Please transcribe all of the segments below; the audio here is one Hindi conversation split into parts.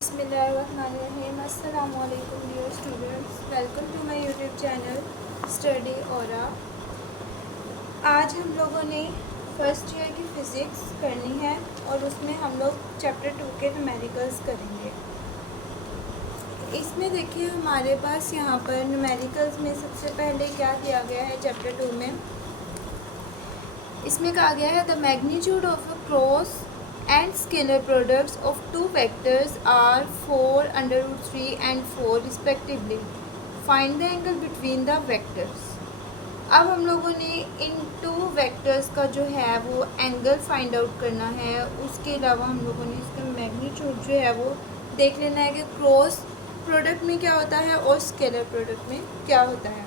बिस्मिल्लाहिर्रहमानिर्रहीम। अस्सलामुअलैकुम dear students, welcome to my YouTube channel study aura. आज हम लोगों ने फर्स्ट ईयर की फ़िज़िक्स करनी है और उसमें हम लोग चैप्टर 2 के न्यूमेरिकल्स करेंगे। इसमें देखिए हमारे पास यहाँ पर न्यूमेरिकल्स में सबसे पहले क्या दिया गया है चैप्टर 2 में। इसमें कहा गया है the magnitude of a cross and scalar products of two vectors are 4√3 and 4 respectively. Find the angle between the vectors. अब हम लोगों ने इन टू वेक्टर्स का जो है वो एंगल फाइंड आउट करना है। उसके अलावा हम लोगों ने इसका मैग्नीट्यूड जो है वो देख लेना है कि क्रॉस प्रोडक्ट में क्या होता है और स्केलर प्रोडक्ट में क्या होता है।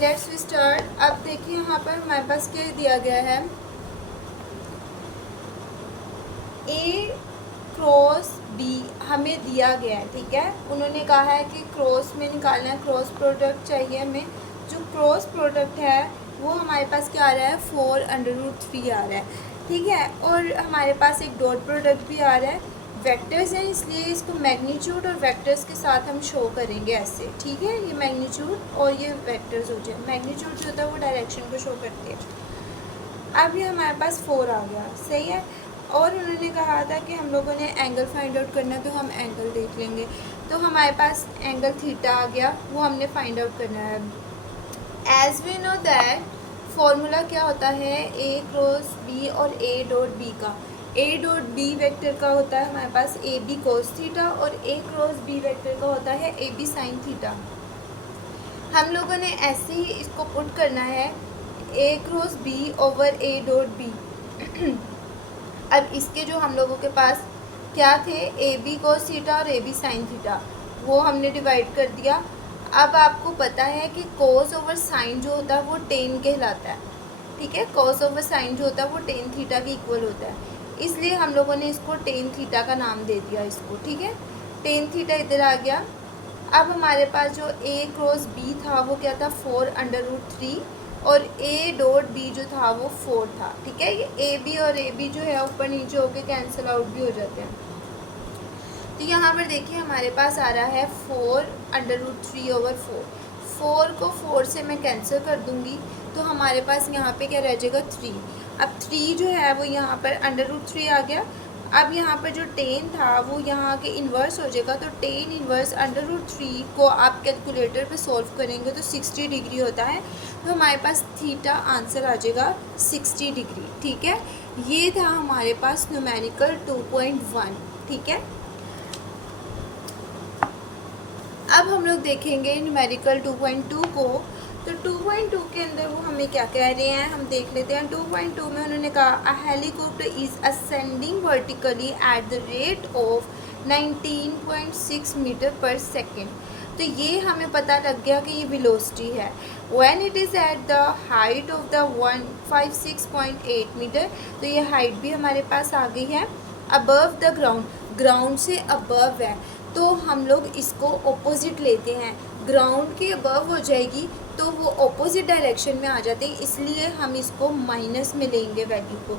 Let's we start. अब देखिए यहाँ पर हमारे पास क्या दिया गया है, ए क्रॉस बी हमें दिया गया है। ठीक है, उन्होंने कहा है कि क्रॉस में निकालना है, क्रॉस प्रोडक्ट चाहिए हमें। जो क्रॉस प्रोडक्ट है वो हमारे पास क्या आ रहा है, 4√3 आ रहा है। ठीक है, और हमारे पास एक डॉट प्रोडक्ट भी आ रहा है। वेक्टर्स हैं इसलिए इसको मैग्नीट्यूड और वेक्टर्स के साथ हम शो करेंगे ऐसे। ठीक है, ये मैग्नीट्यूड और ये वेक्टर्स हो जाए। मैग्नीट्यूड जो होता है वो डायरेक्शन को शो करती है। अब ये हमारे पास 4 आ गया, सही है। और उन्होंने कहा था कि हम लोगों ने एंगल फाइंड आउट करना है, तो हम एंगल देख लेंगे। तो हमारे पास एंगल थीटा आ गया, वो हमने फाइंड आउट करना है। As we know that formula क्या होता है ए क्रॉस बी और ए डॉट बी का। ए डॉट बी वेक्टर का होता है हमारे पास ए बी कोस थीटा और ए क्रॉस बी वेक्टर का होता है ए बी साइन थीटा। हम लोगों ने ऐसे ही इसको पुट करना है, A cross B over A dot B. अब इसके जो हम लोगों के पास क्या थे, ए बी कोस थीटा और ए बी साइन थीटा, वो हमने डिवाइड कर दिया। अब आपको पता है कि कोस ओवर साइन जो होता है वो टेन कहलाता है। ठीक है, कोस ओवर साइन जो होता है वो टेन थीटा के इक्वल होता है, इसलिए हम लोगों ने इसको टेन थीटा का नाम दे दिया इसको। ठीक है, टेन थीटा इधर आ गया। अब हमारे पास जो ए क्रॉस बी था वो क्या था, 4√3 और ए डॉट बी जो था वो 4 था। ठीक है, ये ए बी और ए बी जो है ऊपर नीचे होके कैंसिल आउट भी हो जाते हैं। तो यहाँ पर देखिए हमारे पास आ रहा है 4√3/4। 4 को 4 से मैं कैंसिल कर दूँगी तो हमारे पास यहाँ पे क्या रह जाएगा, 3। अब 3 जो है वो यहाँ पर √3 आ गया। अब यहाँ पर जो टेन था वो यहाँ के इन्वर्स हो जाएगा, तो टेन इन्वर्स √3 को आप कैलकुलेटर पे सॉल्व करेंगे तो 60 डिग्री होता है। तो हमारे पास थीटा आंसर आ जाएगा 60 डिग्री। ठीक है, ये था हमारे पास न्यूमेरिकल 2.1। ठीक है, अब हम लोग देखेंगे न्यूमेरिकल 2.2 को। तो 2.2 के अंदर वो हमें क्या कह रहे हैं हम देख लेते हैं। 2.2 में उन्होंने कहा a helicopter is ascending vertically at the rate of 19.6 metre per second. तो ये हमें पता लग गया कि ये वेलोसिटी है। When it is at the height of the 156.8 metre, तो ये हाइट भी हमारे पास आ गई है। अबव द ग्राउंड, ग्राउंड से अबव है, तो हम लोग इसको ऑपोजिट लेते हैं। ग्राउंड के अबव हो जाएगी तो वो ऑपोजिट डायरेक्शन में आ जाते हैं, इसलिए हम इसको माइनस में लेंगे वैल्यू को।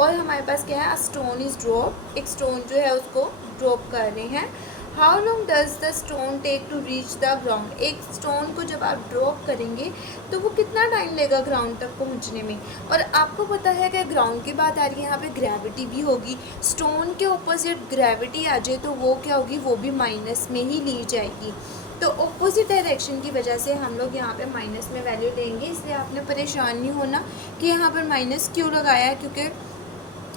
और हमारे पास क्या है, स्टोन इज़ ड्रॉप, एक स्टोन जो है उसको ड्रॉप कर रहे हैं। How long does the stone take to reach the ground. एक स्टोन को जब आप ड्रॉप करेंगे तो वो कितना टाइम लेगा ग्राउंड तक पहुंचने में। और आपको पता है कि ग्राउंड की बात आ रही है, यहाँ पे ग्रेविटी भी होगी। स्टोन के ऑपोजिट ग्रेविटी आ जाए तो वो क्या होगी, वो भी माइनस में ही ली जाएगी। तो ऑपोजिट डायरेक्शन की वजह से हम लोग यहाँ पे माइनस में वैल्यू लेंगे, इसलिए आपने परेशान नहीं होना कि यहाँ पर माइनस क्यों लगाया है, क्योंकि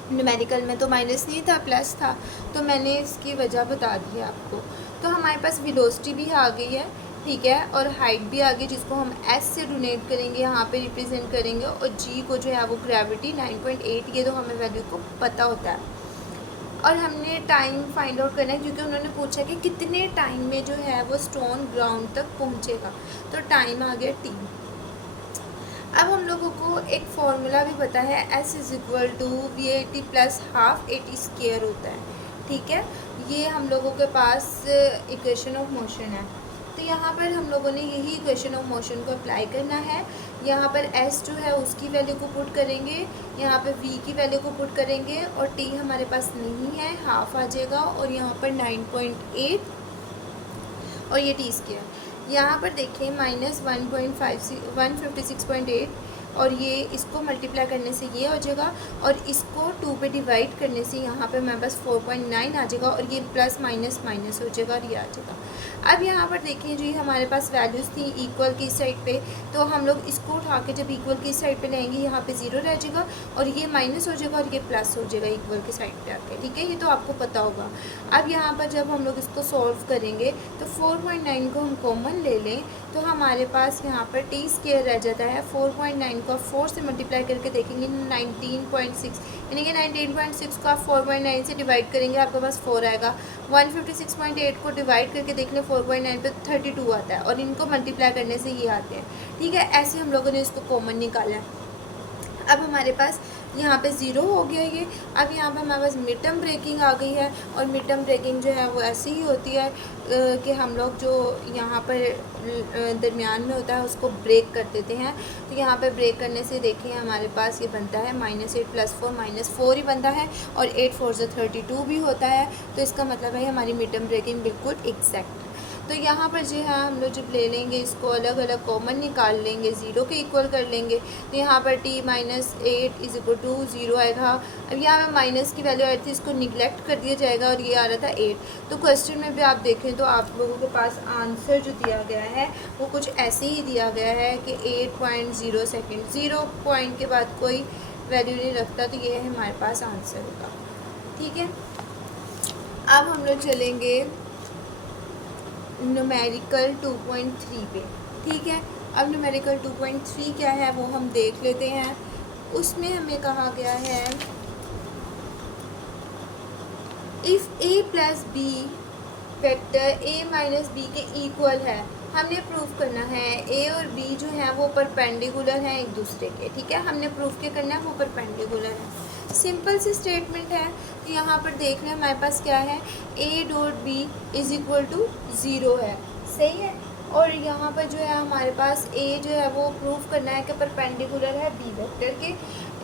न्यूमेरिकल में तो माइनस नहीं था, प्लस था, तो मैंने इसकी वजह बता दी है आपको। तो हमारे पास वेलोसिटी भी आ गई है। ठीक है, और हाइट भी आ गई जिसको हम एस से डोनेट करेंगे, यहाँ पे रिप्रेजेंट करेंगे। और जी को जो है वो ग्रेविटी 9.8, ये तो हमें वैल्यू को पता होता है। और हमने टाइम फाइंड आउट करना है, क्योंकि उन्होंने पूछा कि कितने टाइम में जो है वो स्टोन ग्राउंड तक पहुँचेगा, तो टाइम आ गया टी। अब हम लोगों को एक फार्मूला भी पता है, S = VAT + ½ AT² होता है। ठीक है, ये हम लोगों के पास इक्वेशन ऑफ मोशन है। तो यहाँ पर हम लोगों ने यही इक्वेशन ऑफ मोशन को अप्लाई करना है। यहाँ पर s जो है उसकी वैल्यू को पुट करेंगे, यहाँ पे v की वैल्यू को पुट करेंगे और t हमारे पास नहीं है, हाफ आ जाएगा और यहाँ पर 9.8 और ये टी स्क्वायर। यहाँ पर देखिए -156.8 और ये इसको मल्टीप्लाई करने से ये हो जाएगा और इसको 2 पे डिवाइड करने से यहाँ पे मेरे पास 4.9 आ जाएगा और ये प्लस माइनस माइनस हो जाएगा और ये आ जाएगा। अब यहाँ पर देखिए जो हमारे पास वैल्यूज़ थी इक्वल की साइड पे, तो हम लोग इसको उठा के जब इक्वल की साइड पे लेंगे यहाँ पे 0 रह जाएगा और ये माइनस हो जाएगा और ये प्लस हो जाएगा इक्वल की साइड पे आके, ठीक है, ये तो आपको पता होगा। अब यहाँ पर जब हम लोग इसको सॉल्व करेंगे तो 4.9 को हम कॉमन ले लें तो हमारे पास यहाँ पर टी स्क्वायर रह जाता है। 4.9 को 4 से मल्टीप्लाई करके देखेंगे 19.6, यानी कि 19.6 को आप 4.9 से डिवाइड करेंगे आपके पास 4 आएगा। 156.8 को डिवाइड करके देख लें 4.9 पे 32 आता है और इनको मल्टीप्लाई करने से ये आते हैं, ठीक है। ऐसे हम लोगों ने इसको कॉमन निकाला है। अब हमारे पास यहाँ पे 0 हो गया ये। अब यहाँ पे हमारे पास मिड टर्म ब्रेकिंग आ गई है और मिड टर्म ब्रेकिंग जो है वो ऐसी ही होती है कि हम लोग जो यहाँ पर दरमियान में होता है उसको ब्रेक कर देते हैं। तो यहाँ पे ब्रेक करने से देखिए हमारे पास ये बनता है -8 + 4 -4 ही बनता है और 8 4 से 32 भी होता है। तो इसका मतलब है हमारी मिड टर्म ब्रेकिंग बिल्कुल एग्जैक्ट है। तो यहाँ पर जो है हम लोग जब ले लेंगे इसको अलग अलग कॉमन निकाल लेंगे, 0 के इक्वल कर लेंगे तो यहाँ पर t - 8 = 0 आएगा। अब यहाँ पे माइनस की वैल्यू आई थी, इसको निगलेक्ट कर दिया जाएगा और ये आ रहा था 8। तो क्वेश्चन में भी आप देखें तो आप लोगों के पास आंसर जो दिया गया है वो कुछ ऐसे ही दिया गया है कि 8.0 सेकेंड, 0 पॉइंट के बाद कोई वैल्यू नहीं रखता, तो ये हमारे पास आंसर होगा, ठीक है। अब हम लोग चलेंगे न्यूमेरिकल 2.3 पे, ठीक है। अब न्यूमेरिकल 2.3 क्या है वो हम देख लेते हैं। उसमें हमें कहा गया है if a + b vector a - b के इक्वल है, हमने प्रूफ करना है a और b जो है वो परपेंडिकुलर हैं एक दूसरे के, ठीक है। हमने प्रूफ क्या करना है, वो परपेंडिकुलर है। सिंपल सी स्टेटमेंट है। तो यहाँ पर देख लें हमारे पास क्या है, a.b = 0 है, सही है। और यहाँ पर जो है हमारे पास a जो है वो प्रूफ करना है कि परपेंडिकुलर है b वेक्टर के,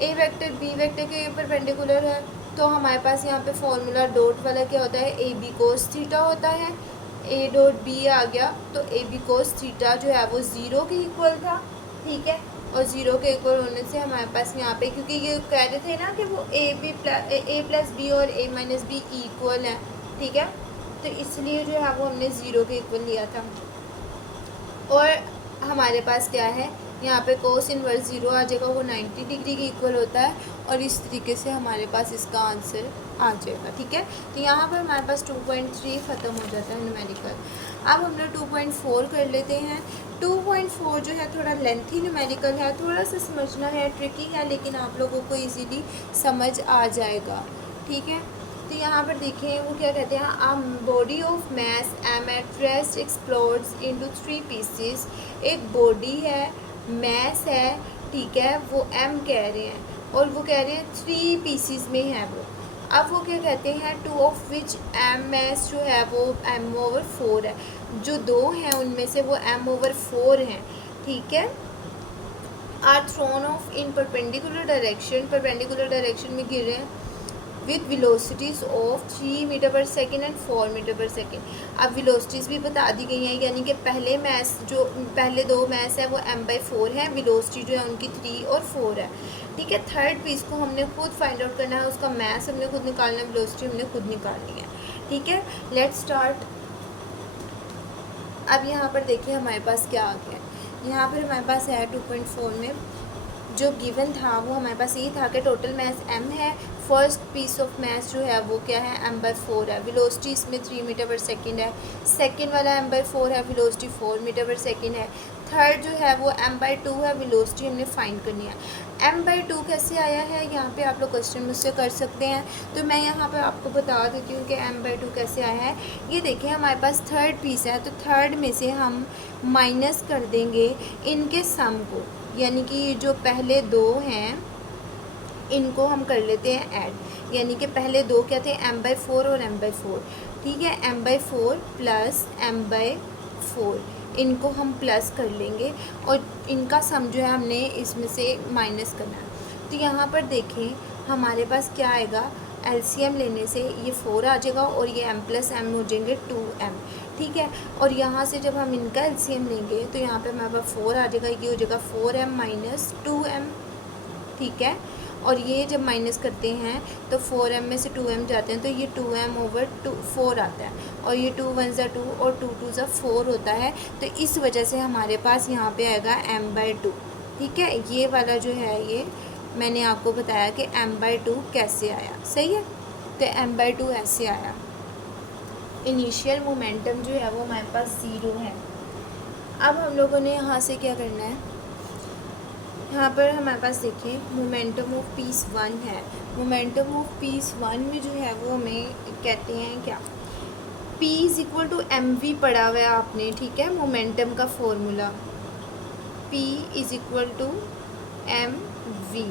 a वेक्टर b वेक्टर के परपेंडिकुलर है। तो हमारे पास यहाँ पे फॉर्मूला डॉट वाला क्या होता है, ab cos थीटा होता है। a.b आ गया तो ab cos थीटा जो है वो 0 के इक्वल था, ठीक है। और 0 के इक्वल होने से हमारे पास यहाँ पे, क्योंकि ये कह रहे थे ना कि वो a + b और a - b इक्वल है, ठीक है, तो इसलिए जो है वो हमने 0 के इक्वल लिया था। और हमारे पास क्या है, यहाँ पे cos इनवर्स 0 आ जाएगा, वो 90 डिग्री के इक्वल होता है और इस तरीके से हमारे पास इसका आंसर आ जाएगा, ठीक है। तो यहाँ पर हमारे पास 2.3 ख़त्म हो जाता है न्यूमेरिकल। अब हम लोग 2.4 कर लेते हैं। 2.4 जो है थोड़ा लेंथी न्यूमेरिकल है, थोड़ा सा समझना है, ट्रिकी है, लेकिन आप लोगों को इजीली समझ आ जाएगा, ठीक है। तो यहाँ पर देखिए वो क्या कहते हैं, a body of mass m at rest explodes into 3 pieces. एक बॉडी है, मैस है, ठीक है, वो m कह रहे हैं और वो कह रहे हैं 3 पीसीस में है वो। अब वो क्या कहते हैं, 2 ऑफ विच m मैस जो है वो m/4 है, जो 2 हैं उनमें से वो m/4 हैं, ठीक है। Are thrown off in perpendicular direction, perpendicular direction में गिर रहे हैं with velocities of 3 metre per second and 4 metre per second. अब वेलोसिटीज़ भी बता दी गई हैं, यानी कि पहले मैस जो पहले 2 मैस है वो m/4 है, वेलोसिटी जो है उनकी 3 और 4 है, ठीक है। थर्ड पीस को हमने खुद फाइंड आउट करना है, उसका मैस हमने खुद निकालना है, वेलोसिटी हमने खुद निकालनी है, ठीक है। Let's start. अब यहाँ पर देखिए हमारे पास क्या आ गया, यहाँ पर हमारे पास है 2.4 में जो गिवन था वो हमारे पास ये था कि टोटल मैस m है, फर्स्ट पीस ऑफ मैस जो है वो क्या है m/4 है, वेलोसिटी इसमें 3 मीटर पर सेकेंड है, सेकेंड वाला m/4 है, वेलोसिटी 4 मीटर पर सेकेंड है, थर्ड जो है वो m/2 है, वेलोसिटी हमने फाइंड करनी है। m/2 कैसे आया है, यहाँ पे आप लोग क्वेश्चन मुझसे कर सकते हैं, तो मैं यहाँ पे आपको बता देती हूँ कि m/2 कैसे आया है। ये देखिए हमारे पास थर्ड पीस है, तो थर्ड में से हम माइनस कर देंगे इनके सम को, यानी कि जो पहले 2 हैं इनको हम कर लेते हैं ऐड, यानी कि पहले 2 क्या थे, m/4 और m/4, ठीक है। m/4 + m/4 इनको हम प्लस कर लेंगे और इनका सम जो है हमने इसमें से माइनस करना है। तो यहाँ पर देखें हमारे पास क्या आएगा, एलसीएम लेने से ये 4 आ जाएगा और ये m प्लस एम हो जाएंगे 2m, ठीक है। और यहाँ से जब हम इनका एलसीएम लेंगे तो यहाँ पे हमारे पास 4 आ जाएगा, ये हो जाएगा 4m माइनस 2m, ठीक है। और ये जब माइनस करते हैं तो 4m में से 2m जाते हैं तो ये 2m ओवर 4 आता है, और ये 2 1 ज़ा 2 और 2 2 ज़ा 4 होता है। तो इस वजह से हमारे पास यहाँ पे आएगा m/2, ठीक है। ये वाला जो है ये मैंने आपको बताया कि m/2 कैसे आया, सही है। तो m/2 ऐसे आया। इनिशियल मोमेंटम जो है वो हमारे पास 0 है। अब हम लोगों ने यहाँ से क्या करना है, यहाँ पर हमारे पास देखिए मोमेंटम ऑफ पीस 1 है। मोमेंटम ऑफ पीस 1 में जो है वो हमें कहते हैं क्या, P is equal to mv पढ़ा हुआ है आपने, ठीक है। मोमेंटम का formula P is equal to mv।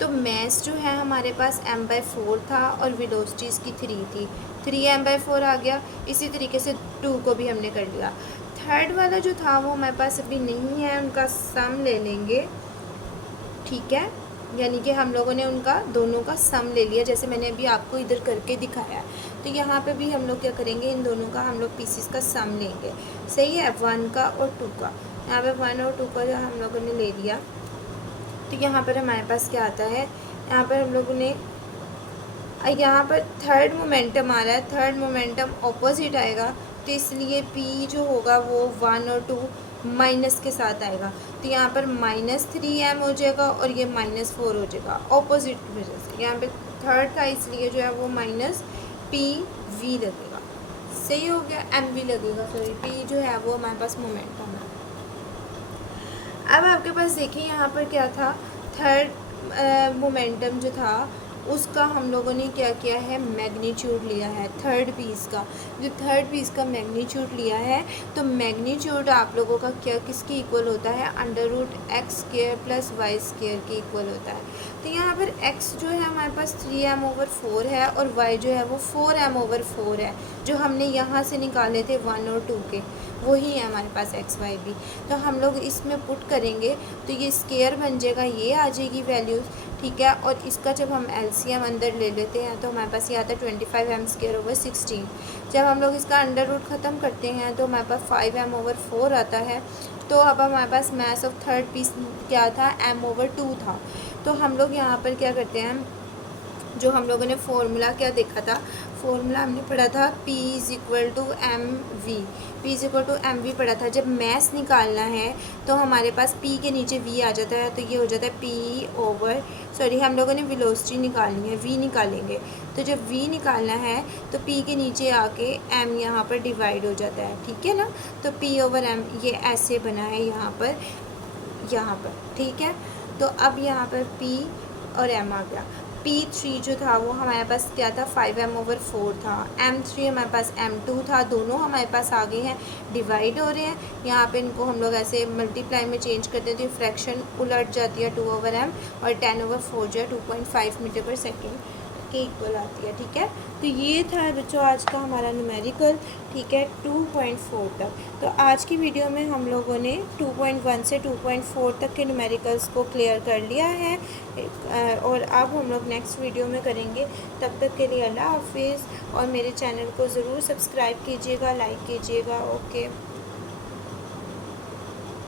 तो मैस जो है हमारे पास m/4 था और वेलोसिटी इसकी 3 थी, 3m/4 आ गया। इसी तरीके से 2 को भी हमने कर लिया। थर्ड वाला जो था वो हमारे पास अभी नहीं है, उनका सम ले लेंगे, ठीक है। यानी कि हम लोगों ने उनका दोनों का सम ले लिया, जैसे मैंने अभी आपको इधर करके दिखाया। तो यहाँ पे भी हम लोग क्या करेंगे, इन दोनों का हम लोग पीसीस का सम लेंगे, सही है, 1 का और 2 का। यहाँ पे 1 और 2 का जो हम लोगों ने ले लिया। तो यहाँ पर हमारे पास क्या आता है, यहाँ पर हम लोगों ने यहाँ पर थर्ड मोमेंटम आ रहा है, थर्ड मोमेंटम ऑपोजिट आएगा, तो इसलिए P जो होगा वो 1 और 2 माइनस के साथ आएगा। तो यहाँ पर -3m हो जाएगा और ये -4 हो जाएगा ऑपोजिट वजह से। यहाँ पे थर्ड था इसलिए जो है वो -PV लगेगा, सही हो गया, mv लगेगा, सॉरी P जो है वो हमारे पास मोमेंटम है। अब आपके पास देखिए यहाँ पर क्या था, थर्ड मोमेंटम जो था उसका हम लोगों ने क्या किया है, मैग्नीट्यूड लिया है थर्ड पीस का। जो थर्ड पीस का मैग्नीट्यूड लिया है तो मैग्नीट्यूड आप लोगों का क्या किसके इक्वल होता है, √x² + y² के इक्वल होता है। तो यहाँ पर x जो है हमारे पास 3m/4 है और y जो है वो 4m/4 है, जो हमने यहाँ से निकाले थे 1 और 2 के, वही है हमारे पास x y भी। तो हम लोग इसमें पुट करेंगे तो ये स्केयर बन जाएगा, ये आ जाएगी वैल्यूज़, ठीक है। और इसका जब हम एलसीएम अंदर ले लेते हैं तो हमारे पास ये आता है 25m²/16। जब हम लोग इसका अंडर रूट ख़त्म करते हैं तो हमारे पास 5m/4 आता है। तो अब हमारे पास मास ऑफ थर्ड पीस क्या था, m/2 था। तो हम लोग यहाँ पर क्या करते हैं, जो हम लोगों ने फॉर्मूला क्या देखा था, फॉर्मूला हमने पढ़ा था P is equal to mv, P is equal to mv पढ़ा था। जब मैस निकालना है तो हमारे पास P के नीचे V आ जाता है, तो ये हो जाता है P/, हम लोगों ने वेलोसिटी निकालनी है, V निकालेंगे। तो जब V निकालना है तो P के नीचे आके m यहाँ पर डिवाइड हो जाता है, ठीक है ना। तो P/m ये ऐसे बना है यहाँ पर, ठीक है। तो अब यहाँ पर P और m आ गया। P3 जो था वो हमारे पास क्या था, 5m/4 था। M3 हमारे पास m2 था, दोनों हमारे पास आगे हैं, डिवाइड हो रहे हैं। यहाँ पे इनको हम लोग ऐसे मल्टीप्लाई में चेंज करते हैं तो फ्रैक्शन उलट जाती है 2/m, और 10/4 जो है 2.5 मीटर/सेकेंड के इक्वल आती है, ठीक है। तो ये था बच्चों आज का हमारा न्यूमेरिकल, ठीक है, 2.4 तक। तो आज की वीडियो में हम लोगों ने 2.1 से 2.4 तक के न्यूमेरिकल्स को क्लियर कर लिया है, और अब हम लोग नेक्स्ट वीडियो में करेंगे। तब तक के लिए अल्लाह हाफिज़, और मेरे चैनल को ज़रूर सब्सक्राइब कीजिएगा, लाइक कीजिएगा। ओके।